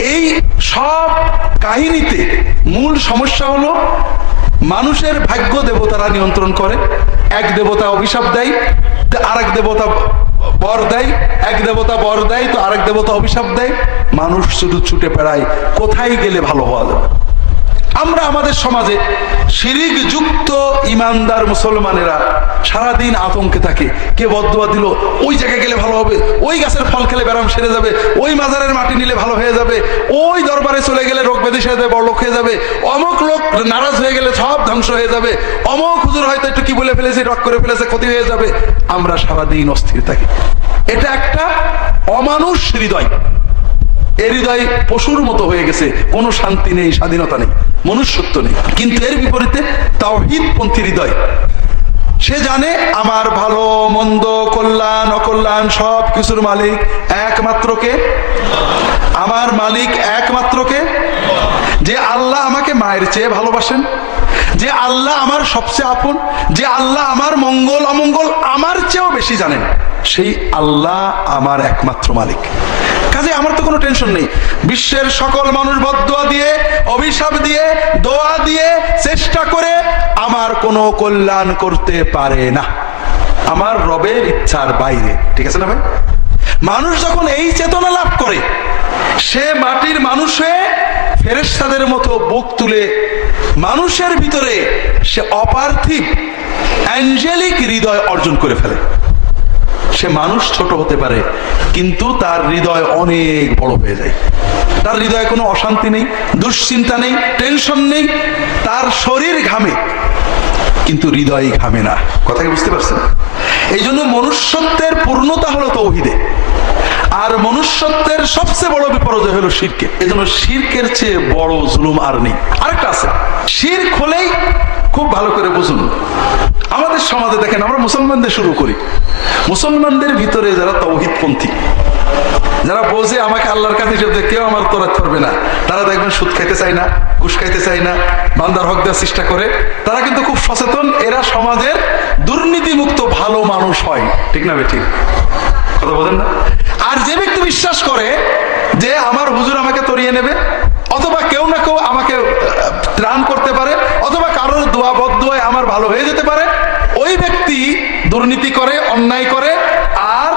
এই সব কাহিনীতে মূল সমস্যা হলো, মানুষের ভাগ্য দেবতারা নিয়ন্ত্রণ করে, এক দেবতা অভিশাপ দেয় আর এক দেবতা বর দেয়, এক দেবতা বর দেয়, তো আরেক দেবতা অভিশাপ দেয়। মানুষ শুধু ছুটে বেড়ায়, কোথায় গেলে ভালো হওয়া যাবে? আমরা আমাদের সমাজে শিরিক যুক্ত ইমানদার মুসলমানেরা সারাদিন আতঙ্কে থাকে। কে বদুয়া দিল, ওই জায়গায় গেলে ভালো হবে, ওই গাছের ফল খেলে ব্যারাম সেরে যাবে, ওই মাজারের মাটি নিলে ভালো হয়ে যাবে, ওই দরবারে চলে গেলে রোগ ব্যাধি সেরে যাবে বড় হয়ে যাবে, অমুক লোক নারাজ হয়ে গেলে সব ধ্বংস হয়ে যাবে, অমুক হুজুর হয়তো একটু কি বলে ফেলেছে, রক করে ফেলেছে, ক্ষতি হয়ে যাবে, আমরা সারাদিন অস্থির থাকি। এটা একটা অমানুষ হৃদয়। এর হৃদয় পশুর মতো হয়ে গেছে। কোনো শান্তি নেই, স্বাধীনতা নেই, মনুষ্যত্ব নেই। কিন্তু এর বিপরীতে তাওহিদপন্থী হৃদয়। সে জানে আমার ভালো, মন্দ, কল্যাণ, অকল্যাণ সব কিছুর মালিক। একমাত্র কে? আমার মালিক একমাত্র কে? যে আল্লাহ আমাকে মায়ের চেয়ে ভালোবাসেন। যে আল্লাহ আমার সবচেয়ে আপন। যে আল্লাহ আমার মঙ্গল, অমঙ্গল আমার চেয়েও বেশি জানেন। সেই আল্লাহ আমার একমাত্র মালিক। কাজে আমার তো কোনো টেনশন নেই। বিশ্বের সকল মানুষ বদুয়া দিয়ে, অভিশাপ দিয়ে, দোয়া দিয়ে চেষ্টা করে আমার কোনো কল্যাণ করতে পারে না। আমার রবের ইচ্ছার বাইরে, ঠিক আছে না ভাই? মানুষ যখন এই চেতনা লাভ করে, সে মাটির মানুষে ফেরেস্তাদের মতো বুক তুলে মানুষের ভিতরে সে অপার্থিব অ্যাঞ্জেলিক হৃদয় অর্জন করে ফেলে। সে মানুষ ছোট হতে পারে, কিন্তু তার হৃদয় অনেক বড় হয়ে যায়। তার হৃদয়ে কোনো অশান্তি নেই, দুশ্চিন্তা নেই, টেনশন নেই, তার শরীর ঘামে, কিন্তু হৃদয় ঘামে না। কথা কি বুঝতে পারছেন? এই জন্য মনুষ্যত্বের পূর্ণতা হলো তো তৌহিদে। আর মনুষ্যত্বের সবচেয়ে বড় বিপর্যয় হলো শিরকে। এই জন্য শিরকের চেয়ে বড় জুলুম আর নেই। আরেকটা আছে শির হলেই খুব ভালো করে বুঝুন। আমাদের সমাজে দেখেন, আমরা মুসলমানদের শুরু করি। মুসলমানদের ভিতরে যারা তৌহিদপন্থী, যারা বোঝে আমাকে আল্লাহর কাছে হিসেবে কেউ আমার তোরাত করবে না। তারা দেখবেন সুদ খাইতে চায় না, ঘুষ খাইতে চায় না, বান্দার হক দেওয়ার চেষ্টা করে। তারা কিন্তু খুব সচেতন, এরা সমাজের দুর্নীতিমুক্ত ভালো মানুষ হয়। ঠিক না বে ঠিক কথা বলেন না? আর যে ব্যক্তি বিশ্বাস করে যে, আমার হুজুর আমাকে তরিয়ে নেবে অথবা কেউ না কেউ আমাকে ত্রাণ করতে পারে, অথবা কারোর দোয়া বদুয়ায় আমার ভালো হয়ে যেতে পারে। ওই ব্যক্তি দুর্নীতি করে, অন্যায় করে, আর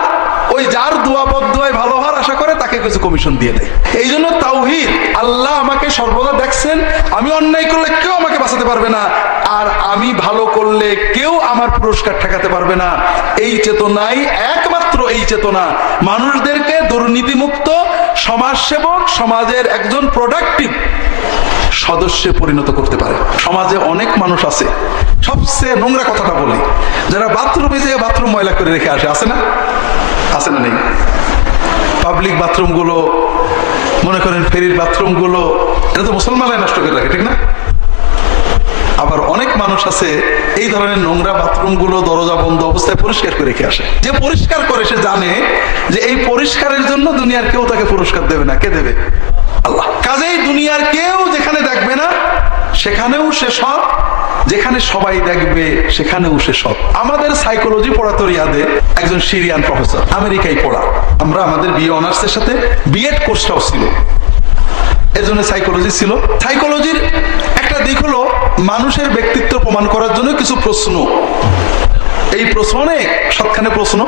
ওই যার দোয়া বদুয়ায় ভালো হওয়ার আশা করে তাকে কিছু কমিশন দিয়ে দেয়। এই জন্য তাওহিদ, আল্লাহ আমাকে সর্বদা দেখছেন, আমি অন্যায় করলে কেউ আমাকে বাঁচাতে পারবে না, আর আমি ভালো করলে কেউ আমার পুরস্কার ঠেকাতে পারবে না। এই চেতনাই একমাত্র এই চেতনা। মানুষদেরকে দুর্নীতিমুক্ত সমাজসেবক, সমাজের একজন প্রোডাক্টিভ সদস্যে পরিণত করতে পারে। সমাজে অনেক মানুষ আছে। সবচেয়ে নোংরা কথাটা বলি, যারা বাথরুমে যে বাথরুম ময়লা করে রেখে আসে, আছে না? আছে না নেই? পাবলিক বাথরুমগুলো, মনে করেন ফেরির বাথরুমগুলো, এটা তো মুসলমানরাই নষ্ট করে রাখে, ঠিক না? আবার অনেক মানুষ আছে, এই ধরনের নোংরা বাথরুমগুলো দরজা বন্ধ অবস্থায় পরিষ্কার করে রেখে আসে। যে পরিষ্কার করে সে জানে যে এই পরিষ্কারের জন্য দুনিয়ার কেউ তাকে পুরস্কার দেবে না। কে দেবে? আল্লাহ। কাজেই দুনিয়ার কেউ যেখানে দেখবে না, সেখানেও সে সৎ। যেখানে সবাই দেখবে, সেখানেও সে সৎ। আমাদের সাইকোলজি পড়াতো রিয়াদে একজন সিরিয়ান প্রফেসর আমেরিকায় পড়া। আমরা আমাদের বিএ অনার্সের সাথে বিএড কোর্সটাও ছিল। এজন্য সাইকোলজি ছিল। সাইকোলজির একটা দিক হলো মানুষের ব্যক্তিত্ব প্রমাণ করার জন্য কিছু প্রশ্ন। এই প্রশ্ন অনেক সৎখানে প্রশ্ন।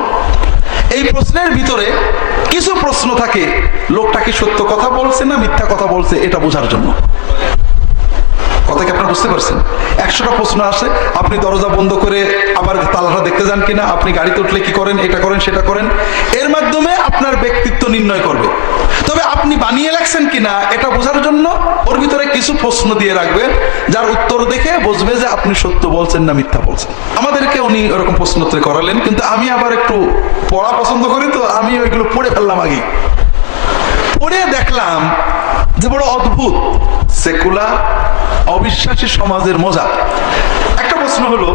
এই প্রশ্নের ভিতরে কিছু প্রশ্ন থাকে, লোকটা কি সত্য কথা বলছে না মিথ্যা কথা বলছে এটা বোঝার জন্য। কথা কি আপনারা বুঝতে পারছেন? একশোটা প্রশ্ন আসে, আপনি দরজা বন্ধ করে আবার তালাটা দেখতে যান কিনা, আপনি গাড়িতে উঠলে কি করেন, এটা করেন, সেটা করেন। এর মাধ্যমে আপনার ব্যক্তিত্ব নির্ণয় করবে। আপনি বানিয়ে রাখছেন কিনা এটা বোঝার জন্য ওর ভিতরে কিছু প্রশ্ন দিয়ে রাখবেন, যার উত্তর দেখে বুঝবে যে আপনি সত্য বলছেন না মিথ্যা বলছেন। আমাদেরকে উনি ওরকম প্রশ্ন উত্তর করালেন, কিন্তু আমি আবার একটু পড়া পছন্দ করি তো আমি ওইগুলো পড়ে ফেললাম আগে পড়ে দেখলাম যে বড় অদ্ভুত, সেকুলার, অবিশ্বাসী সমাজের মজা। একটা প্রশ্ন হলো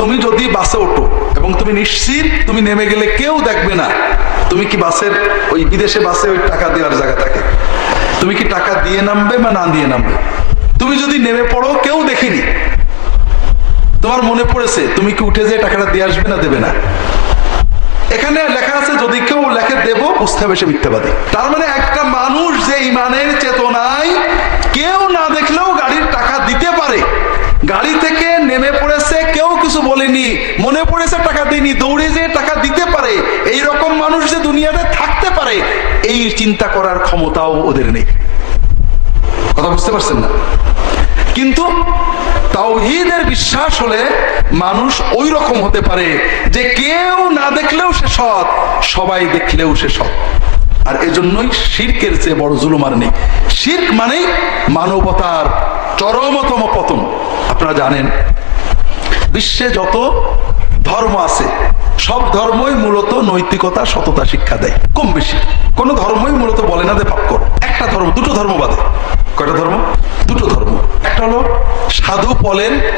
তুমি যদি বাসে ওঠো এবং তুমি নিশ্চিত তুমি নেমে গেলে কেউ দেখবে না তুমি কি বাসের ওই বিদেশে বাসে ওই টাকা দেওয়ার জায়গা থাকে? তুমি কি টাকা দিয়ে নামবে বা না দিয়ে নামবে? তুমি যদি নেমে পড়ো, কেউ দেখেনি। তোমার মনে পড়েছে, তুমি কি উঠে যে টাকাটা দিয়ে আসবে না, দেবে না? এখানে লেখা আছে, যদি কেউ লেখে, দেবো, বুঝতে হবে সে মিথ্যাবাদী। তার মানে একটা মানুষ যে ইমানের চেতনায় কেউ না দেখলেও গাড়ির টাকা দিতে পারে। গাড়ি থেকে নেমে পড়েছে, কেউ কিছু বলেনি। মনে পড়েছে টাকা দিইনি দৌড়ে যে টাকা দিতে পারে। এই রকম মানুষ যে দুনিয়াতে থাকতে পারে, এই চিন্তা করার ক্ষমতাও ওদের নেই। কথা বুঝতে পারছেন না? কিন্তু তাওহীদের বিশ্বাস হলে মানুষ ওই রকম হতে পারে যে কেউ না দেখলেও সে সৎ, সবাই দেখলেও সে সৎ। আর এজন্যই শির্কের চেয়ে বড় জুলুম আর নেই। শির্ক মানেই মানবতার চরমতম পতন। আপনারা জানেন বিশ্বে যত ধর্ম আছে, সব ধর্মই মূলত নৈতিকতা, সততা, শিক্ষা দেয়। কম বেশি। কোন ধর্মই মূলত বলে না যে পাপ কর। একটা ধর্ম, দুটো ধর্ম বাদে। কয়টা ধর্ম? দুটো ধর্ম। একটা হলো সাধু পলের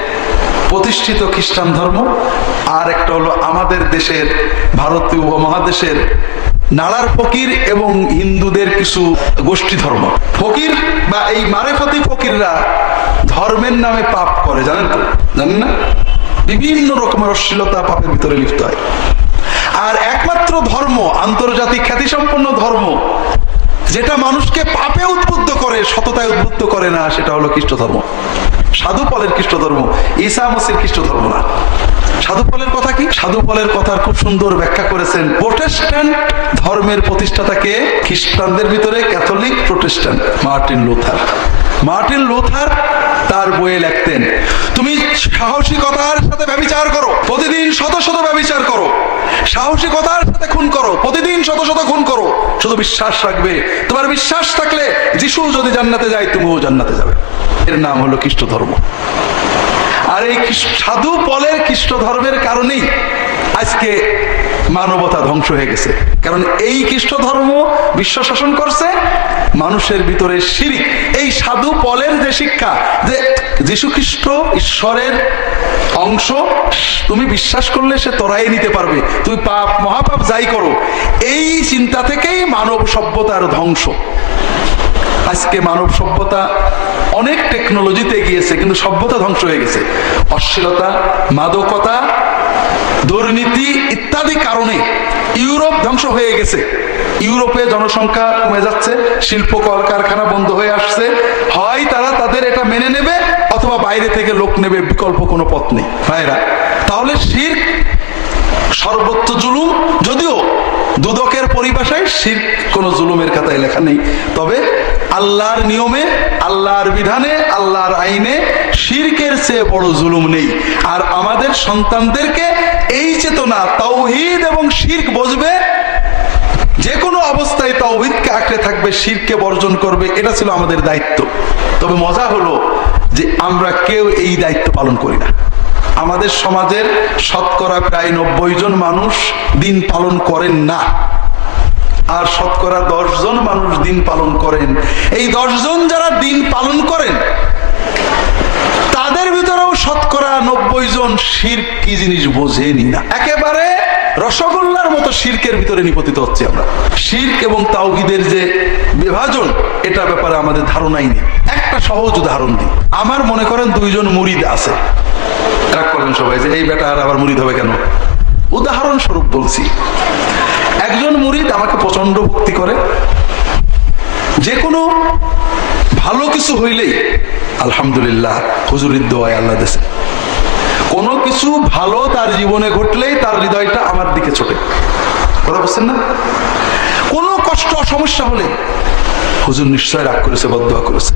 প্রতিষ্ঠিত খ্রিস্টান ধর্ম, আর একটা হলো আমাদের দেশের, ভারতীয় উপমহাদেশের নালার ফকির এবং হিন্দুদের কিছু গোষ্ঠী ধর্ম। ফকির বা এই মারেফতি ফকিররা ধর্মের নামে পাপ করে, জানেন তো? জানেন না? বিভিন্ন রকমের অশ্লীলতা পাপের ভিতরে লিপ্ত হয়। আর একমাত্র ধর্ম, আন্তর্জাতিক খ্যাতিসম্পন্ন ধর্ম, যেটা মানুষকে পাপে উদ্বুদ্ধ করে, সততায় উদ্বুদ্ধ করে না, সেটা হলো খ্রিস্ট ধর্ম সাধু পলের খ্রিস্ট ধর্ম ঈসা মসির খ্রিস্ট ধর্ম না। সাধু পলের কথা কি? সাধু পলের কথার খুব সুন্দর ব্যাখ্যা করেছেন প্রোটেস্ট্যান্ট ধর্মের প্রতিষ্ঠাতাকে খ্রিস্টানদের ভিতরে Catholic Protestant, Martin Luther. Martin Luther তার বইয়ে লিখতেন, তুমি সাহসিকতার সাথে ব্যবচার করো, প্রতিদিন শত শত ব্যবচার করো। সাহসিকতার সাথে খুন করো, প্রতিদিন শত শত খুন করো। শুধু বিশ্বাস রাখবে, তোমার বিশ্বাস থাকলে যিশু যদি জান্নাতে যায়, তুমিও জান্নাতে যাবে। এর নাম হলো খ্রিস্ট ধর্ম আর এই সাধু পলের খ্রিস্ট ধর্মের কারণেই আজকে মানবতা ধ্বংস হয়ে গেছে। কারণ এই খ্রিস্ট ধর্ম বিশ্ব শাসন করছে, মানুষের ভিতরে শিরিক। এই সাধু পলের যে শিক্ষা যে যীশু খ্রিস্ট ঈশ্বরের অংশ, তুমি বিশ্বাস করলে সে তরাই নিতে পারবে। তুমি পাপ, মহাপাপ যাই করো, এই চিন্তা থেকেই মানব সভ্যতার ধ্বংস। আজকে মানব সভ্যতা অনেক টেকনোলজিতে গিয়েছে কিন্তু সভ্যতা ধ্বংস হয়ে গেছে। অশ্লীলতা, মাদকতা দুর্নীতি ইত্যাদি কারণে ইউরোপ ধ্বংস হয়ে গেছে। ইউরোপে জনসংখ্যা কমে যাচ্ছে, শিল্প কলকারখানা বন্ধ হয়ে আসছে। হয় তারা তাদের এটা মেনে নেবে, অথবা বাইরে থেকে লোক নেবে, বিকল্প কোনো পথ নেই। ভাইরা, তাহলে শির সর্বোচ্চ জুলুম, যদিও দুদকের পরিভাষায় শির কোন জুলুমের খাতায় লেখা নেই। তবে আল্লাহর নিয়মে, আল্লাহর বিধানে, আল্লাহর আইনে শিরকের চেয়ে বড় জুলুম নেই। আর আমাদের সন্তানদেরকে এই চেতনা, তাওহিদ এবং শির্ক বসবে যে কোনো অবস্থায় তাওহিদকে আঁকড়ে থাকবে, শিরকে বর্জন করবে, এটা ছিল আমাদের দায়িত্ব। তবে মজা হলো যে আমরা কেউ এই দায়িত্ব পালন করি না। আমাদের সমাজের শতকরা প্রায় নব্বই জন মানুষ দিন পালন করেন না। আর শতকরা দশ জন মানুষ দিন পালন করেন। এই দশ জন যারা দিন পালন করেন, তাদের ভিতরেও শতকরা নব্বই জন শির কি জিনিস বোঝেনি না। একেবারে রসগোল্লার মতো শির্কের ভিতরে নিপতিত হচ্ছে আমরা। শির্ক এবং তাওহিদের যে বিভাজন, এটা ব্যাপারে আমাদের ধারণাই নেই। একটা সহজ উদাহরণ দিই। আমার মনে করেন দুইজন মুরিদ আছে। রাগ করলেন সবাই যে, এই বেটা আর আবার মুরিদ হবে কেন? উদাহরণস্বরূপ বলছি, একজন মুরিদ আমাকে প্রচণ্ড ভক্তি করে। যে কোনো ভালো কিছু হইলেই, আলহামদুলিল্লাহ, হুজুরির দোয়ায় আল্লাহ দেশে কোনো কিছু ভালো তার জীবনে ঘটলেই তার হৃদয়টা আমার দিকে ছোটে। কথা বুঝছেন না? কোনো কষ্ট সমস্যা হলে, হুজুর নিশ্চয় রাগ করেছে বদয়া করেছে।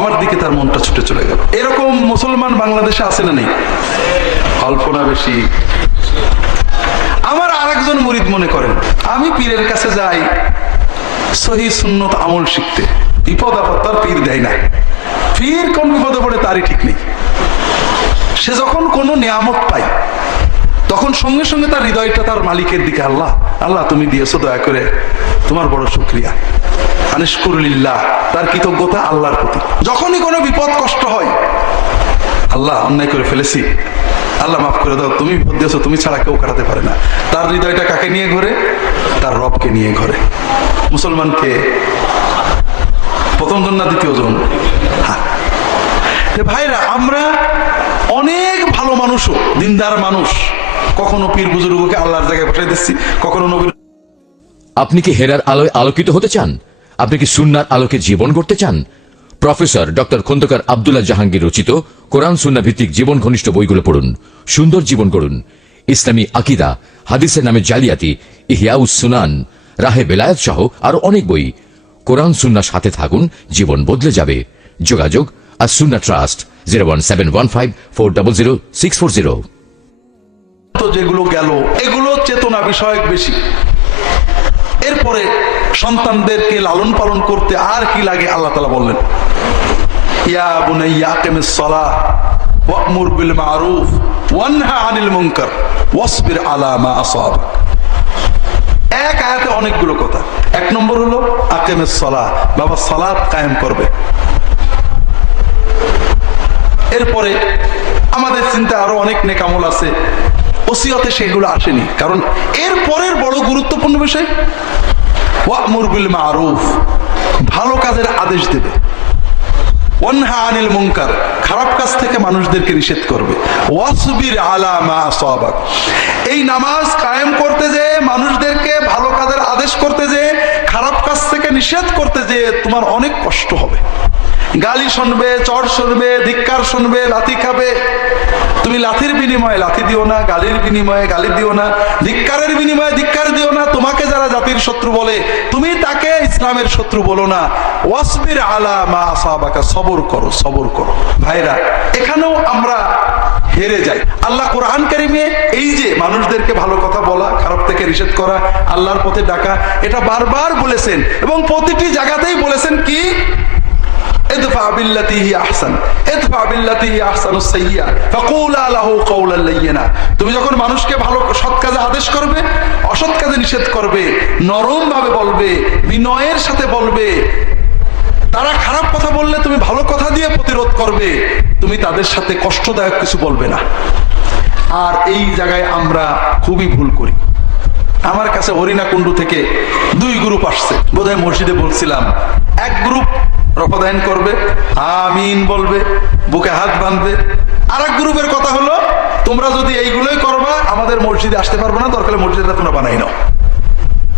আমার দিকে তার মনটা ছুটে চলে গেল। এরকম মুসলমান বাংলাদেশে আছে না নেই? অল্প না বেশি। আমার আরেকজন মুরিদ মনে করেন, আমি পীরের কাছে যাই, সহি সুন্নত আমল শিখতে। বিপদ আপদ তার পীর দেয় না। পীর কোন বিপদে পড়ে তারই ঠিক নেই। সে যখন কোনো নিয়ামত পায়, তখন সঙ্গে সঙ্গে তার হৃদয়টা তার মালিকের দিকে, আল্লাহ আল্লাহ, তুমি দিয়েছ দয়া করে, তোমার বড় শুক্রিয়া। আনিসকুরুলিল্লাহ তার কৃতজ্ঞতা আল্লাহর প্রতি। যখনই কোনো বিপদ কষ্ট হয়, আল্লাহ অন্যায় করে ফেলেছি। আল্লাহ মাফ করে দাও, তুমি বিপদ দিয়েছ, তুমি ছাড়া কেউ কাটাতে পারে না। তার হৃদয়টা কাকে নিয়ে ঘরে? তার রবকে নিয়ে ঘরে। মুসলমানকে প্রথম জন না দ্বিতীয় জন। হ্যাঁ। ভাইরা, আমরা অনেক ভালো মানুষও, দিনদার মানুষ। কখনো পীর বুজুর্গকে আল্লাহর জায়গায় বসাই দিচ্ছি, কখনো নবীর আপনি কি হেরার আলোয় আলোকিত হতে চান? আপনি কি সুন্নার আলোকে জীবন করতে চান? প্রফেসর ডক্টর খন্দকার আব্দুল্লাহ জাহাঙ্গীর রচিত কোরআন সুন্না ভিত্তিক জীবন ঘনিষ্ঠ বইগুলো পড়ুন, সুন্দর জীবন করুন ইসলামী আকিদা, হাদিসের নামে জালিয়াতি, ইহিয়াউস সুনান, রাহে বেলায়ত সহ আরও অনেক বই। কোরআন সুন্নার সাথে থাকুন, জীবন বদলে যাবে। যোগাযোগ আর Sunnah trust zero one seven one five four double zero six four zero. যেগুলো গেল, এগুলো চেতনা বিষয়ক বেশি। এরপরে সন্তানদেরকে লালন পালন করতে আর কি লাগে, আল্লাহ তালা বললেন। ইয়া বুনাইয়া আকিমিস সলা আলা মা এক আয়াতে অনেকগুলো কথা। এক নম্বর হলো, আকিমিস সালাহ, বাবা কায়েম করবে। এরপরে আমাদের চিন্তা আরও অনেক নেকামল আছে। ওসিয়তে সেগুলো আসেনি। কারণ এর পরের বড় গুরুত্বপূর্ণ বিষয় ভালো কাজের আদেশ দেবে। আনিল মুনকার, খারাপ কাজ থেকে মানুষদেরকে নিষেধ করবে। আলা মা এই নামাজ কায়েম করতে যে, মানুষদেরকে ভালো কাজের আদেশ করতে যে, খারাপ কাজ থেকে নিষেধ করতে যে, তোমার অনেক কষ্ট হবে। গালি শুনবে, চর শুনবে, ধিক্কার শুনবে, লাথি খাবে। তুমি লাথির বিনিময়ে লাথি দিও না, গালির বিনিময়ে গালি দিও না, ধিক্কারের বিনিময়ে ধিক্কার দিও না। তোমাকে যারা জাতির শত্রু বলে, তুমি তাকে ইসলামের শত্রু বলো না। ওয়াসবির আলা মা আসাবাকা, সবর করো সবর করো। ভাইরা, এখানেও আমরা হেরে যাই। আল্লাহ কোরআন কারিমে এই যে মানুষদেরকে ভালো কথা বলা, খারাপ থেকে নিষেধ করা, আল্লাহর পথে ডাকা, এটা বারবার বলেছেন এবং প্রতিটি জায়গাতেই বলেছেন কি? ادفع بالتي هي احسن ادفع بالتي هي احسن السيئه فقولا له قولا لينا তুমি যখন মানুষকে ভালো সৎ কাজে আদেশ করবে অসৎ কাজে নিষেধ করবে নরম ভাবে বলবে বিনয়ের সাথে বলবে তারা খারাপ কথা বললে তুমি ভালো কথা দিয়ে প্রতিরোধ করবে তুমি তাদের সাথে কষ্টদায়ক কিছু বলবে না আর এই জায়গায় আমরা খুবই ভুল করি আমার কাছে হরিণা কুণ্ডু থেকে দুই গ্রুপ আসছে বোধহয় মসজিদে বলছিলাম এক গ্রুপ রফদাইন করবে, আমিন বলবে, বুকে হাত বাঁধবে। আর গ্রুপের কথা হলো, তোমরা যদি এইগুলোই করবা, আমাদের মসজিদে আসতে পারবে না, দরকার মসজিদটা তোমরা বানাই নাও।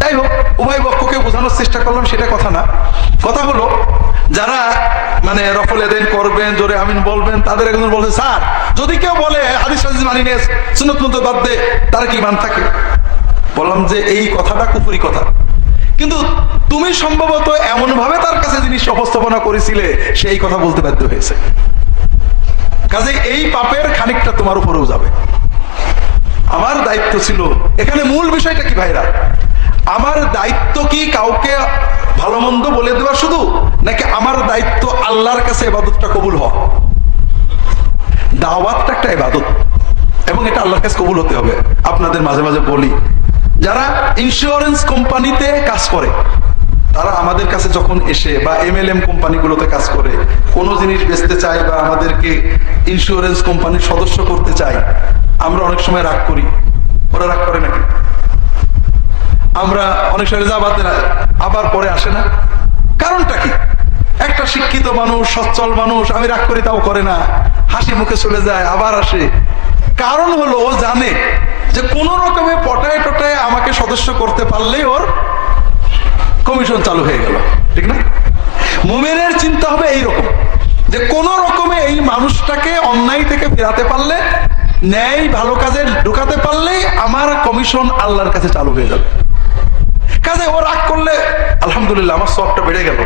যাই হোক, উভয় পক্ষকে বোঝানোর চেষ্টা করলাম, সেটা কথা না। কথা হলো, যারা মানে রফল এদেন করবেন, জোরে আমিন বলবেন, তাদের একজন বলছে, স্যার, যদি কেউ বলে, হাদিস হাদিস মানি নে সুনত মতো বাদ দে, তার কি মান থাকে? বললাম যে, এই কথাটা কুপুরি কথা। কিন্তু তুমি সম্ভবত এমন ভাবে তার কাছে জিনিস উপস্থাপনা করেছিলে, সেই কথা বলতে বাধ্য হয়েছে। কাজে এই পাপের খানিকটা তোমার উপরেও যাবে। আমার দায়িত্ব ছিল, এখানে মূল বিষয়টা কি ভাইরা? আমার দায়িত্ব কি কাউকে ভালো মন্দ বলে দেওয়া শুধু, নাকি আমার দায়িত্ব আল্লাহর কাছে এবাদতটা কবুল হওয়া? দাওয়াতটা একটা এবাদত, এবং এটা আল্লাহর কাছে কবুল হতে হবে। আপনাদের মাঝে মাঝে বলি, যারা ইন্স্যুরেন্স কোম্পানিতে কাজ করে তারা আমাদের কাছে যখন এসে বা এমএলএম কোম্পানিগুলোতে কাজ করে, কোনো জিনিস বেচতে চায় বা আমাদেরকে ইন্স্যুরেন্স কোম্পানির সদস্য করতে চায়, আমরা অনেক সময় রাগ করি। ওরা রাগ করে নাকি? আমরা অনেক সময় যা বাদ আবার পরে আসে না। কারণটা কি? একটা শিক্ষিত মানুষ, সচ্ছল মানুষ, আমি রাগ করি তাও করে না। হাসি মুখে চলে যায়, আবার আসে। কারণ হলো ও জানে যে কোন রকমে পটায় টটায় আমাকে সদস্য করতে পারলেই ওর কমিশন চালু হয়ে গেল, ঠিক না? মোমেনের চিন্তা হবে এইরকম যে কোন রকমে এই মানুষটাকে অন্যায় থেকে ফেরাতে পারলে, ন্যায় ভালো কাজে ঢুকাতে পারলেই আমার কমিশন আল্লাহর কাছে চালু হয়ে যাবে। কাজে ও রাগ করলে, আলহামদুলিল্লাহ আমার সবটা বেড়ে গেল।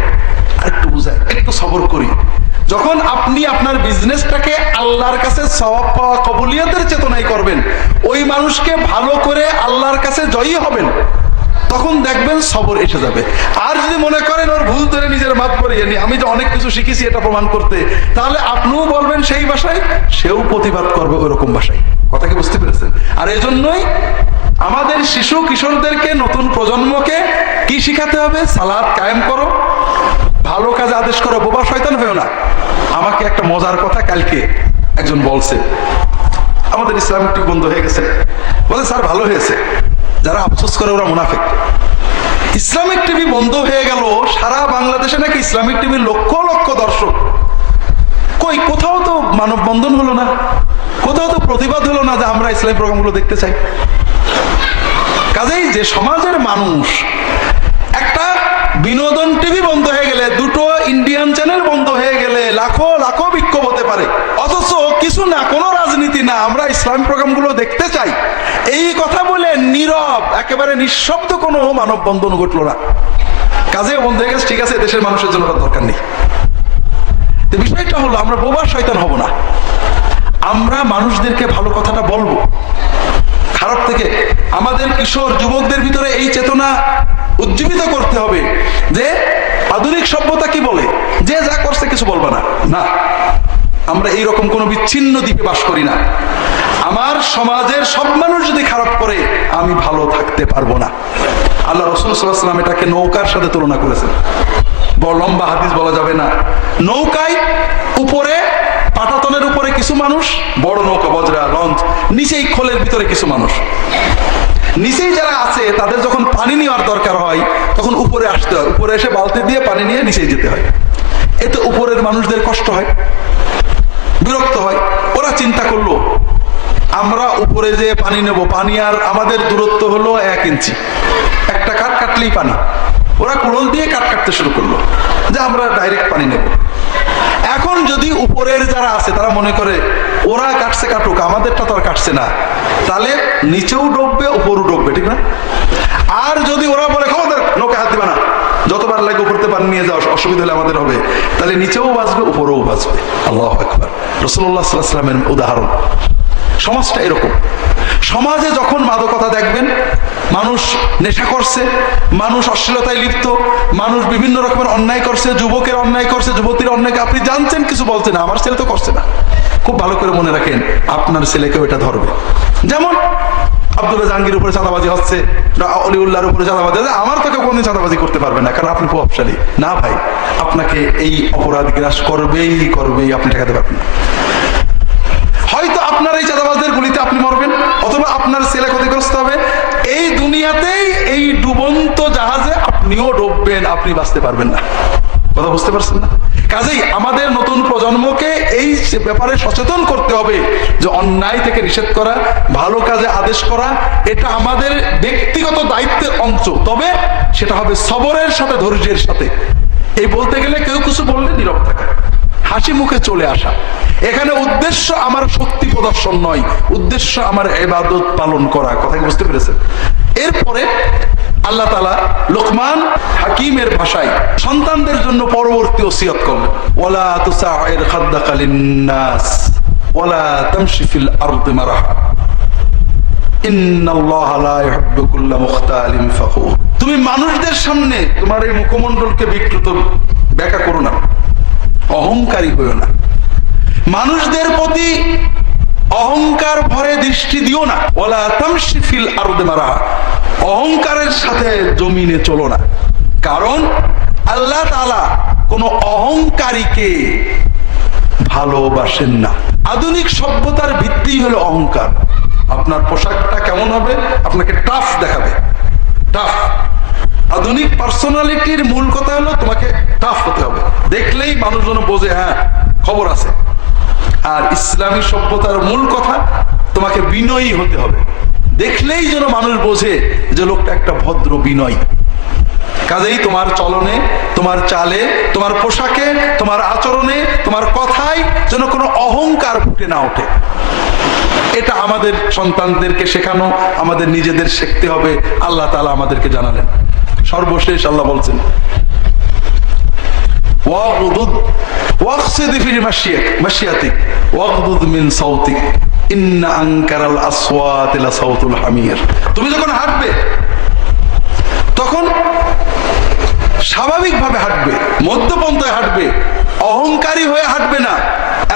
আর একটু বুঝায় একটু সবর করি। যখন আপনি আপনার বিজনেসটাকে আল্লাহর কাছে সওয়াব পাওয়া কবুলিয়তের চেতনায় করবেন, ওই মানুষকে ভালো করে আল্লাহর কাছে জয়ী হবেন তখন দেখবেন সবর এসে যাবে। আর যদি মনে করেন ওর ভুল ধরে নিজের মাত পরিয়ে নি, আমি যে অনেক কিছু শিখেছি এটা প্রমাণ করতে, তাহলে আপনিও বলবেন সেই ভাষায় সেও প্রতিবাদ করবে ওরকম ভাষায় কথা কি বুঝতে পেরেছেন? আর এই জন্যই আমাদের শিশু কিশোরদেরকে, নতুন প্রজন্মকে কি শিখাতে হবে? সালাদ কায়েম করো। ভালো কাজে আদেশ করো। বোবা শয়তান হয়েও না। আমাকে একটা মজার কথা কালকে একজন বলছে। আমাদের ইসলামিক টিভি বন্ধ হয়ে গেছে। বলে, স্যার, ভালো হয়েছে। যারা আফসোস করে ওরা মুনাফিক। ইসলামিক টিভি বন্ধ হয়ে গেল, সারা বাংলাদেশে নাকি ইসলামিক টিভির লক্ষ লক্ষ দর্শক। কই, কোথাও তো মানববন্ধন হলো না, কোথাও তো প্রতিবাদ হলো না যে আমরা ইসলামী প্রোগ্রামগুলো দেখতে চাই। কাজেই যে সমাজের মানুষ, একটা বিনোদন টিভি বন্ধ হয়ে গেলে, দুটো ইন্ডিয়ান চ্যানেল বন্ধ হয়ে গেলে লাখো লাখো বিক্ষোভ হতে পারে। অথচ কিছু না, কোনো রাজনীতি না, আমরা ইসলাম প্রোগ্রামগুলো দেখতে চাই। এই কথা বলে নীরব, একেবারে নিঃশব্দ কোনো মানববন্ধন ঘটলো না। কাজে বন্ধ হয়ে গেছে ঠিক আছে, দেশের মানুষের জন্য দরকার নেই। বিষয়টা হলো, আমরা বোবা শয়তান হব না। আমরা মানুষদেরকে ভালো কথাটা বলব। খারাপ থেকে আমাদের কিশোর যুবকদের ভিতরে এই চেতনা উজ্জীবিত করতে হবে যে আধুনিক সভ্যতা কি বলে? যে যা করছে কিছু বলবা না। না, আমরা এইরকম কোনো বিচ্ছিন্ন দ্বীপে বাস করি না। আমার সমাজের সব মানুষ যদি খারাপ করে, আমি ভালো থাকতে পারব না। আল্লাহ রসুল সাল্লাহাম এটাকে নৌকার সাথে তুলনা করেছেন। বড় লম্বা হাদিস বলা যাবে না। নৌকায় উপরে, পাটাতনের উপরে কিছু মানুষ, বড় নৌকা, বজরা, লঞ্চ, নিচেই খোলের ভিতরে কিছু মানুষ। নিচেই যারা আছে, তাদের যখন পানি নেওয়ার দরকার হয়, তখন উপরে আসতে হয়। উপরে এসে বালতি দিয়ে পানি নিয়ে নিচেই যেতে হয়। এতে উপরের মানুষদের কষ্ট হয়, বিরক্ত হয়। ওরা চিন্তা করল আমরা উপরে যে পানি নেব, পানি আর আমাদের দূরত্ব হলো এক ইঞ্চি। একটা কাঠ কাটলেই পানি। ওরা কুড়ল দিয়ে কাঠ কাটতে শুরু করল, যে আমরা ডাইরেক্ট পানি নেব। এখন যদি উপরের যারা আছে, তারা মনে করে, ওরা কাটছে, কাটুক, আমাদেরটা তো আর কাটছে না। তাহলে নিচেও ডুববে, উপরও ডুববে, ঠিক না? আর যদি ওরা বলে, খবরদার, নৌকা হাত দিবা না। যতবার লাগে উপরতে পানি নিয়ে যাও, অসুবিধা হলে আমাদের হবে। তাহলে নিচেও বাঁচবে, উপরেও বাঁচবে। আল্লাহ একবার রসুল্লাহ সাল্লাহামের উদাহরণ। সমাজটা এরকম। সমাজে যখন মাদকতা দেখবেন মানুষ নেশা করছে মানুষ অশ্লীলতায় লিপ্ত মানুষ বিভিন্ন রকমের অন্যায় করছে যুবকের অন্যায় করছে যুবতীর অন্যায় আপনি জানছেন কিছু বলছেন না। আমার ছেলে তো করছে না। খুব ভালো করে মনে রাখেন আপনার ছেলেকেও এটা ধরবে। যেমন আব্দুল্লাহ জাহাঙ্গীর উপরে চাঁদাবাজি হচ্ছে বা অলিউল্লাহর উপরে চাঁদাবাজি হচ্ছে, আমার তো কোনদিন চাঁদাবাজি করতে পারবে না কারণ আপনি প্রভাবশালী না ভাই আপনাকে এই অপরাধ গ্রাস করবেই করবেই আপনি ঠেকাতে পারবেন হয়তো আপনার এই চাঁদাবাজদের গুলিতে আপনি মরবেন, অথবা আপনার ছেলে ক্ষতিগ্রস্ত হবে। এই দুনিয়াতেই এই ডুবন্ত জাহাজে আপনিও ডুববেন, আপনি বাঁচতে পারবেন না। কথা বুঝতে পারছেন না? কাজেই আমাদের নতুন প্রজন্মকে এই ব্যাপারে সচেতন করতে হবে যে অন্যায় থেকে নিষেধ করা, ভালো কাজে আদেশ করা, এটা আমাদের ব্যক্তিগত দায়িত্বের অংশ। তবে সেটা হবে সবরের সাথে, ধৈর্যের সাথে। এই বলতে গেলে কেউ কিছু বললে নীরব থাকা, হাসি মুখে চলে আসা। এখানে উদ্দেশ্য আমার শক্তি প্রদর্শন নয়, উদ্দেশ্য আমার এবাদত পালন করা কথা বুঝতে পেরেছেন? এরপরে আল্লাহ তালা লোকমান হাকিমের ভাষায় সন্তানদের জন্য পরবর্তী ওসিয়ত করলেন ওলা খাদ্দাকালিন নাস ওলা তামশি ফিল আরদি মারাহা তুমি মানুষদের সামনে তোমার এই মুখমণ্ডলকে বিকৃত ব্যাখ্যা করো না, অহংকারী হইও না। মানুষদের প্রতি অহংকার ভরে দৃষ্টি দিও না। ওলা তামশি আরদে মারা। অহংকারের সাথে জমিনে চলো না। কারণ আল্লাহ কোন অহংকারীকে ভালোবাসেন না। আধুনিক সভ্যতার ভিত্তি হলো অহংকার। আপনার পোশাকটা কেমন হবে? আপনাকে টাফ দেখাবে। টাফ আধুনিক পার্সোনালিটির মূল কথা হলো তোমাকে টাফ হতে হবে। দেখলেই মানুষজন বোঝে হ্যাঁ খবর আছে। আর ইসলামী সভ্যতার মূল কথা, তোমাকে বিনয়ী হতে হবে। দেখলেই যেন মানুষ বোঝে যে লোকটা একটা ভদ্র বিনয়। কাজেই তোমার চলনে, তোমার চালে, তোমার পোশাকে, তোমার আচরণে, তোমার কথায় যেন কোনো অহংকার ফুটে না ওঠে। এটা আমাদের সন্তানদেরকে শেখানো, আমাদের নিজেদের শিখতে হবে। আল্লাহ তালা আমাদেরকে জানালেন। সর্বশেষ আল্লাহ বলছেন মাশিয়াক মাশিয়াতিক ওয়াগদুদ মিন সাউতিক ইন্না আনকারাল আসওয়াত লা সাউতুল হামির তুমি যখন হাঁটবে, তখন স্বাভাবিকভাবে হাঁটবে, মধ্যপন্থায় হাঁটবে, অহংকারী হয়ে হাঁটবে না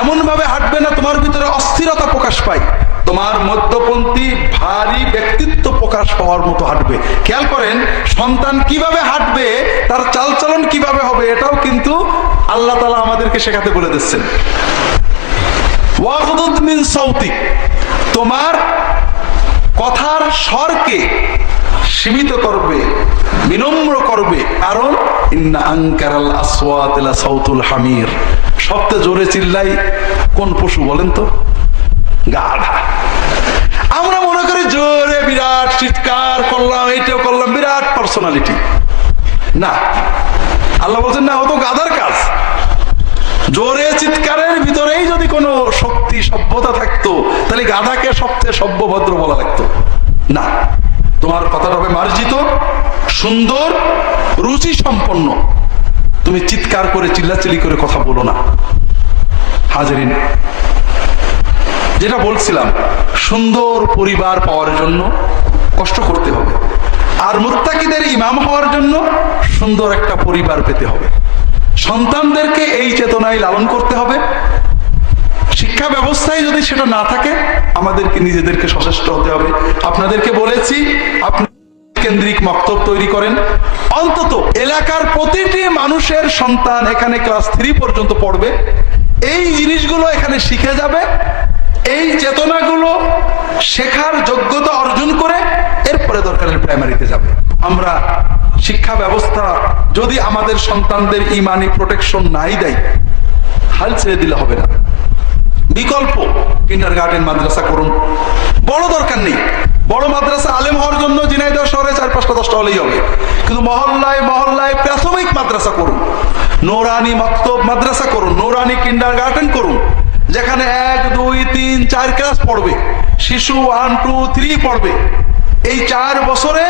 এমন ভাবে হাঁটবে না তোমার ভিতরে অস্থিরতা প্রকাশ পায়। তোমার মধ্যপন্থী ভারী ব্যক্তিত্ব প্রকাশ পাওয়ার মতো হাঁটবে। খেয়াল করেন, সন্তান কীভাবে হাঁটবে তার চালচলন কীভাবে হবে এটাও কিন্তু আল্লাহ তালা আমাদেরকে শেখাতে বলে দিচ্ছেন। তোমার কথার স্বরকে সীমিত করবে, বিনম্র করবে। কারণ হামির। সবচেয়ে জোরে চিল্লাই কোন পশু বলেন তো? গাধা। আমরা মনে করি জোরে বিরাট চিৎকার করলাম, এইটাও করলাম, বিরাট পার্সোনালিটি না। আল্লাহ বলছেন, না, ও তো গাধার কাজ। জোরে চিৎকারের ভিতরেই যদি কোনো শক্তি, সভ্যতা থাকতো, তাহলে গাধাকে সবচেয়ে সভ্য ভদ্র বলা লাগতো। না, তোমার কথাটা হবে মার্জিত, সুন্দর রুচি সম্পন্ন তুমি চিৎকার করে, চিল্লাচিল্লি করে কথা বলো না। হাজারিন, যেটা বলছিলাম, সুন্দর পরিবার পাওয়ার জন্য কষ্ট করতে হবে। আর মুত্তাকিদের ইমাম হওয়ার জন্য সুন্দর একটা পরিবার পেতে হবে। সন্তানদেরকে এই চেতনায় লালন করতে হবে। শিক্ষা ব্যবস্থায় যদি সেটা না থাকে, আমাদেরকে নিজেদেরকে সচেষ্ট হতে হবে। আপনাদেরকে বলেছি, আপনি কেন্দ্রিক মক্তব তৈরি করেন। অন্তত এলাকার প্রতিটি মানুষের সন্তান এখানে ক্লাস থ্রি পর্যন্ত পড়বে। এই জিনিসগুলো এখানে শিখে যাবে। এই চেতনাগুলো শেখার যোগ্যতা অর্জন করে এরপরে দরকারের প্রাইমারিতে যাবে। আমরা শিক্ষা ব্যবস্থা যদি আমাদের সন্তানদের ইমানি প্রোটেকশন নাই দেয়, হাল ছেড়ে দিলে হবে না। বিকল্প কিন্ডার গার্ডেন মাদ্রাসা করুন। বড় দরকার নেই। বড় মাদ্রাসা আলেম হওয়ার জন্য ঝিনাইদহ শহরে চার পাঁচটা দশটা হলেই হবে। কিন্তু মহল্লায় মহল্লায় প্রাথমিক মাদ্রাসা করুন। নোরানি মক্তব মাদ্রাসা করুন, নোরানি কিন্ডার গার্ডেন করুন, যেখানে এক, দুই, তিন, চার ক্লাস পড়বে। শিশু ওয়ান টু থ্রি পড়বে। এই চার বছরে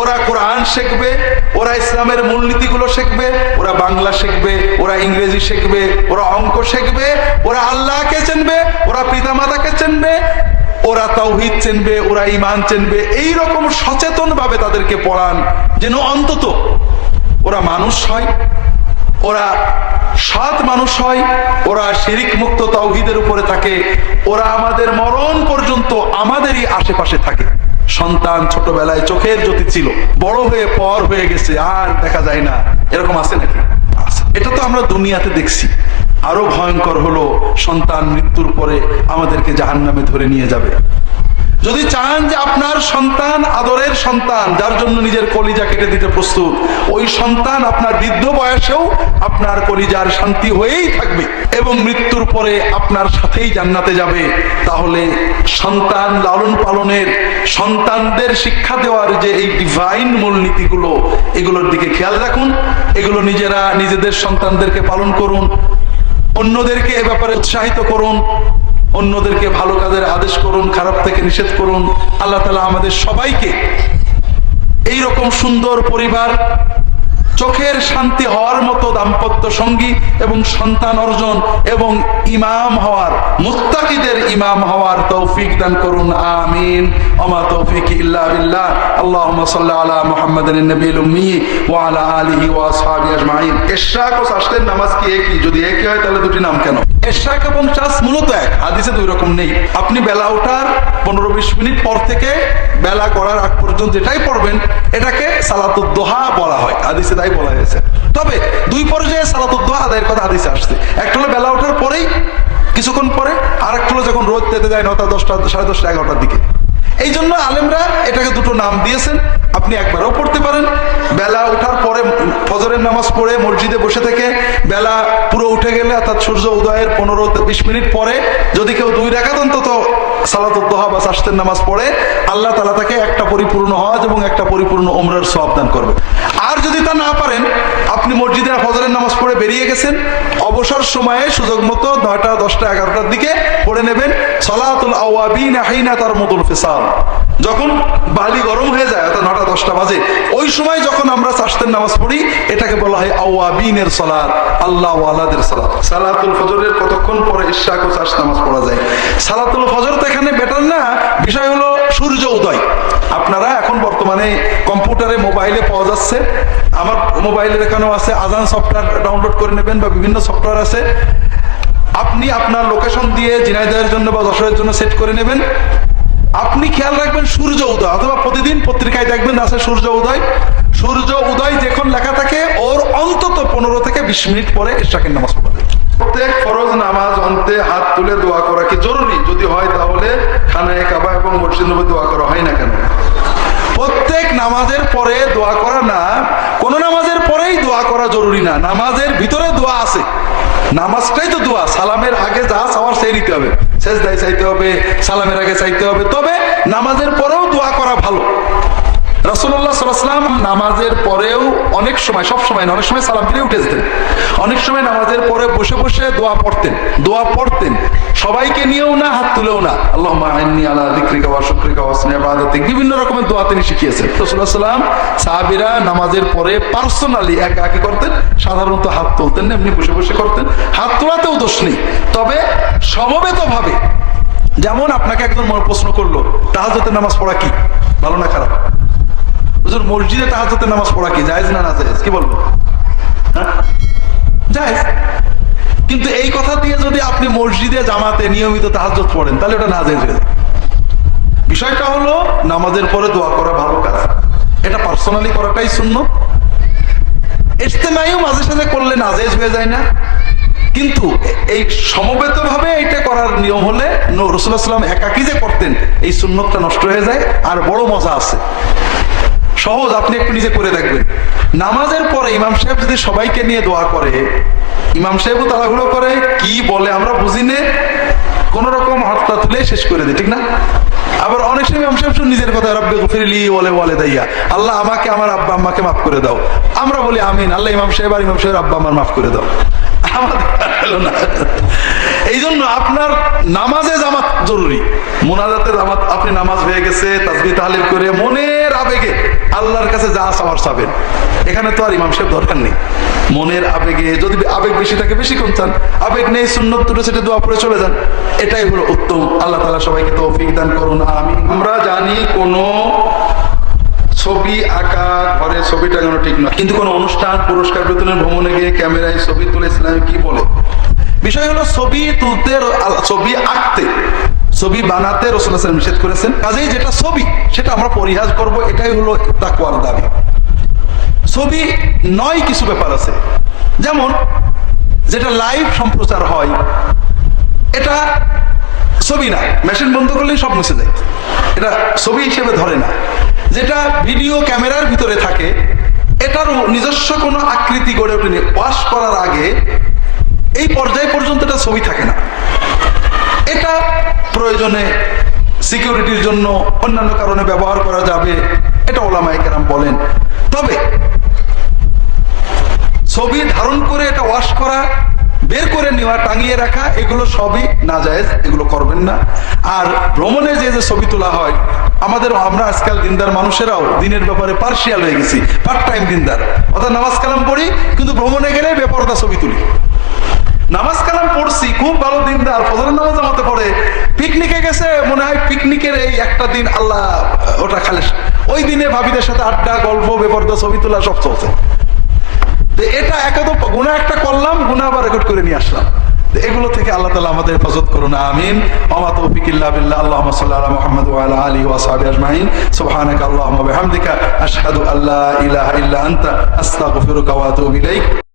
ওরা কোরআন শিখবে, ওরা ইসলামের মূলনীতিগুলো শিখবে, ওরা বাংলা শিখবে, ওরা ইংরেজি শিখবে, ওরা অঙ্ক শিখবে, ওরা আল্লাহকে চিনবে, ওরা পিতামাতাকে চিনবে, ওরা তাওহিদ চিনবে, ওরা ইমান চিনবে এই রকম সচেতন ভাবে তাদেরকে পড়ান যেন অন্তত ওরা মানুষ হয়, ওরা সৎ মানুষ হয়, ওরা শিরিক মুক্ত তাওহিদের উপরে থাকে, ওরা আমাদের মরণ পর্যন্ত আমাদেরই আশেপাশে থাকে। সন্তান ছোটবেলায় চোখের জ্যোতি ছিল। বড় হয়ে পর হয়ে গেছে, আর দেখা যায় না। এরকম আছে নাকি? এটা তো আমরা দুনিয়াতে দেখছি। আরও ভয়ঙ্কর হলো সন্তান মৃত্যুর পরে আমাদেরকে জাহান্নামে ধরে নিয়ে যাবে। যদি চান যে আপনার সন্তান আদরের সন্তান, যার জন্য নিজের কলিজা কেটে দিতে প্রস্তুত, ওই সন্তান আপনার বৃদ্ধ বয়সেও আপনার কলিজার শান্তি হয়েই থাকবে এবং মৃত্যুর পরে আপনার সাথেই জান্নাতে যাবে। তাহলে সন্তান লালন পালনের, সন্তানদের শিক্ষা দেওয়ার যে এই ডিভাইন মূলনীতিগুলো, এগুলোর দিকে খেয়াল রাখুন। এগুলো নিজেরা নিজেদের সন্তানদেরকে পালন করুন। অন্যদেরকে এ ব্যাপারে উৎসাহিত করুন। অন্যদেরকে ভালো কাজের আদেশ করুন, খারাপ থেকে নিষেধ করুন। আল্লাহ তালা আমাদের সবাইকে এই রকম সুন্দর পরিবার, চোখের শান্তি হওয়ার মতো দাম্পত্য সঙ্গী এবং সন্তান অর্জন এবং ইমাম হওয়ার, মুত্তাকিদের ইমাম হওয়ার তৌফিক দান করুন, আমিন। ওমা তৌফিক ইল্লা বিল্লাহ। আল্লাহুম্মা সাল্লি আলা মুহাম্মাদিন নবীল উম্মি ওয়া আলা আলিহি ওয়া আসহাবিহি আজমাইন। ইশরাক ও সাশতের নামাজ কি একই? যদি একই হয়, তাহলে দুটি নাম কেন? ইশরাক এবং চাষ মূলত এক। হাদিসে দুই রকম নেই। আপনি বেলা ওঠার পনেরো বিশ মিনিট পর থেকে বেলা করার আগ পর্যন্ত যেটাই পড়বেন, এটাকে সালাতুদ্দোহা বলা হয়। হাদিসে তাই বলা হয়েছে। তবে দুই পর্যায়ে সালাতুদ্দোহা আদায়ের কথা হাদিসে আসছে। একটা হলো বেলা ওঠার পরেই, কিছুক্ষণ পরে আর একটা হলো যখন রোদ পেতে যায় নটা দশটা, সাড়ে দশটা, এগারোটার দিকে। এই জন্য আলেমরা এটাকে দুটো নাম দিয়েছেন। আপনি একবারও পড়তে পারেন। বেলা ওঠার পরে ফজরের নামাজ পড়ে মসজিদে বসে থেকে বেলা পুরো উঠে গেলে অর্থাৎ সূর্য উদয়ের পনেরো বিশ মিনিট পরে যদি কেউ দুই রেখাত অন্তত সালাতুদ্দোহা বা শাস্তের নামাজ পড়ে, আল্লাহ তালা তাকে একটা পরিপূর্ণ হজ এবং একটা পরিপূর্ণ ওমরের সব দান করবে। আর যদি তা না পারেন আপনি মসজিদের ফজরের নামাজ পড়ে বেরিয়ে গেছেন, অবসর সময়ে সুযোগ মতো নয়টা, দশটা, এগারোটার দিকে পড়ে নেবেন। সলাতুল আওয়াবিন তার মতুল ফিসাল। যখন বালি গরম হয়ে যায় দশটা বাজে। ওই সময় যখন আমরা চাষতের নামাজ পড়ি, এটাকে বলা হয় আওয়াবিনের সলাদ আল্লাহ আলাদের সলাদ সালাতুল ফজরের কতক্ষণ পরে ইশাক ও চাষ নামাজ পড়া যায়? সালাতুল ফজর তো এখানে বেটার না। বিষয় হলো সূর্য উদয়। আপনারা এখন বর্তমানে কম্পিউটারে মোবাইলে পাওয়া যাচ্ছে। আমার মোবাইলের এখানেও আছে, আজান সফটওয়্যার ডাউনলোড করে নেবেন বা বিভিন্ন সফটওয়্যার আছে। আপনি আপনার লোকেশন দিয়ে জিনাইদাহের জন্য বা যশোরের জন্য সেট করে নেবেন। আপনি খেয়াল রাখবেন সূর্য উদয় অথবা প্রতিদিন পত্রিকায় দেখবেন আছে সূর্য উদয়। সূর্য উদয় যখন লেখা থাকে ওর অন্তত পনেরো থেকে বিশ মিনিট পরে ইশাকের নামাজ পড়বে প্রত্যেক ফরজ নামাজ অন্তে হাত তুলে দোয়া করা কি জরুরি? যদি হয় তাহলে খানায় কাবা এবং মসজিদ নবী দোয়া করা হয় না কেন? প্রত্যেক নামাজের পরে দোয়া করা না কোন নামাজের পরেই দোয়া করা জরুরি না। নামাজের ভিতরে দোয়া আছে। নামাজটাই তো দোয়া, সালামের আগে যা চাওয়ার সেই নিতে হবে। শেষ দায় চাইতে হবে, সালামের আগে চাইতে হবে। তবে নামাজের পরেও দোয়া করা ভালো। নামাজের পরেও অনেক সময়, সব সময় অনেক সময় সালাম ফিরে উঠে যেতেন। অনেক সময় নামাজের পরে বসে বসে দোয়া পড়তেন দোয়া পড়তেন। সবাইকে নিয়েও না, হাত তুলেও না। বিভিন্ন রকমের দোয়া তিনি শিখিয়েছেন। সাহাবিরা নামাজের পরে পার্সোনালি একা একি করতেন, সাধারণত হাত তুলতেন না, এমনি বসে বসে করতেন। হাত তোলাতেও দোষ নেই। তবে সমবেত ভাবে যেমন আপনাকে একজন প্রশ্ন করল তাহাজতের নামাজ পড়া কি? ভালো না খারাপ? হুজুর মসজিদে তাহাজতের নামাজ পড়া কি, জায়েজ না না জায়েজ? কি বলব? হ্যাঁ? জায়েজ। কিন্তু এই কথা দিয়ে যদি আপনি মসজিদে, জামাতে নিয়মিত তাহাজত পড়েন, তাহলে ওটা না জায়েজ বিষয়টা হলো, নামাজের পরে দোয়া করা ভালো কাজ। এটা পার্সোনালি করাটাই শূন্য ইজতেমাইও মাঝে সাঝে করলে নাজেজ হয়ে যায় না। কিন্তু এই সমবেত ভাবে এটা করার নিয়ম হলে রসুল্লাহ সাল্লাম একাকি যে করতেন, এই সুন্নতটা নষ্ট হয়ে যায়, আর বড় মজা আছে। সহজ, আপনি একটু নিজে করে দেখবেন। নামাজের পরে ইমাম সাহেব যদি সবাইকে নিয়ে দোয়া করে, ইমাম সাহেবও তাড়াহুড়ো করে, কি বলে আমরা বুঝি নে, কোন রকম হাতটা তুলে শেষ করে দিই ঠিক না? আবার অনেক সময় ইমাম সাহেব নিজের কথা, রব্বে গফিরলি বলে বলে দাইয়া আল্লাহ আমাকে, আমার আব্বা আম্মাকে মাফ করে দাও। আমরা বলি, আমিন। আল্লাহ ইমাম সাহেব আর ইমাম সাহেব আব্বা আমার মাফ করে দাও। আমাদের না এই জন্য আপনার নামাজে জামাত জরুরি। মোনাজাতে জামাত, আপনি নামাজ হয়ে গেছে, তাজবি, তাহলিল করে মনের আবেগে আল্লাহর কাছে যা চাওয়ার চাবেন এখানে তো আর ইমাম সাহেব দরকার নেই। মনের আবেগে, যদি আবেগ বেশি থাকে বেশি কম চান। আবেগ নেই, সুন্নত তুলে সেটা দোয়া পড়ে চলে যান। এটাই হলো উত্তম। আল্লাহ তালা সবাইকে তৌফিক দান করুন আমি আমরা জানি কোনো ছবি আঁকা, ঘরে ছবি টাঙানো ঠিক নয় কিন্তু কোন অনুষ্ঠান, পুরস্কার বিতরণের ভ্রমণে গিয়ে ক্যামেরায় ছবি তুলে ইসলামে কি বলে? বিষয় হলো ছবি তুলতে ছবি আঁকতে, ছবি বানাতে রসুল নিষেধ করেছেন। কাজেই যেটা ছবি, সেটা আমরা পরিহাজ করব, এটাই হলো তাকুয়ার দাবি। ছবি নয় কিছু ব্যাপার আছে। যেমন, যেটা লাইভ সম্প্রচার হয়, এটা ছবি না, মেশিন বন্ধ করলেই সব মুছে যায় এটা ছবি হিসেবে ধরে না। যেটা ভিডিও ক্যামেরার ভিতরে থাকে, এটারও নিজস্ব কোনো আকৃতি গড়ে ওঠেনি। ওয়াশ করার আগে এই পর্যায় পর্যন্ত এটা ছবি থাকে না। এটা প্রয়োজনে সিকিউরিটির জন্য অন্যান্য কারণে ব্যবহার করা যাবে, এটা ওলামাই কেরাম বলেন। তবে ছবি ধারণ করে এটা ওয়াশ করা, বের করে নেওয়া, টাঙিয়ে রাখা, এগুলো সবই না যায় এগুলো করবেন না। আর ভ্রমণে যে যে ছবি তোলা হয় আমাদের আমরা আজকাল দিনদার মানুষেরাও দিনের ব্যাপারে পার্সিয়াল হয়ে গেছি পার্ট টাইম দিনদার। অর্থাৎ নামাজ কালাম পড়ি, কিন্তু ভ্রমণে গেলে বেপরদা ছবি তুলি। নামাজ কালাম পড়ছি, খুব ভালো দিনদার ফজরের নামাজ আমাতে পড়ে। পিকনিকে গেছে, মনে হয় পিকনিকের এই একটা দিন আল্লাহ, ওটা খালে ওই দিনে ভাবিদের সাথে আড্ডা, গল্প, বেপরদা, ছবি তোলা সব চলছে। তো এটা একাদ গুণা একটা করলাম গুণা আবার রেকর্ড করে নিয়ে আসলাম। এগুলো থেকে আল্লাহ তালা আমাদের হেফাজত করুন, আমিন। ওমা তৌফিক ইল্লা বিল্লাহ, আল্লাহুম্মা সাল্লি আলা মুহাম্মদ ওয়া আলা আলিহি ওয়া সাহবিহি আজমাইন। সুবহানাকা আল্লাহুম্মা বিহামদিকা, আশহাদু আল্লা ইলাহা ইল্লা আনতা, আস্তাগফিরুকা ওয়া আতুবু ইলাইক।